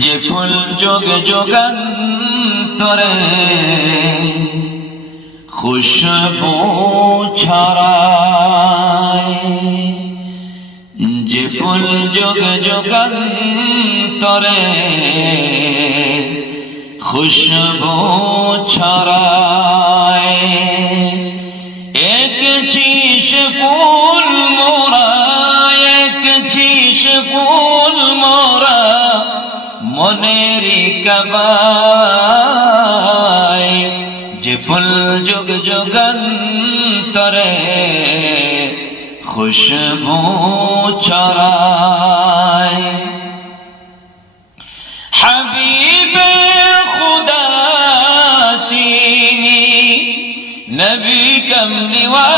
যে ফুল যোগে যোগান্তরে খুশবু ছড়ায়, যে ফুল যোগে যোগান্তরে খুশবু ছড়ায়। এক ছিস ফুল মোরা, এক ছিস ফুল মোরা মনেরি কাবায়, যে ফুল যুগ যুগান্তরে খুশবু ছড়ায়। হাবিবে খুদা তিনি নবী কমলি ওয়ালা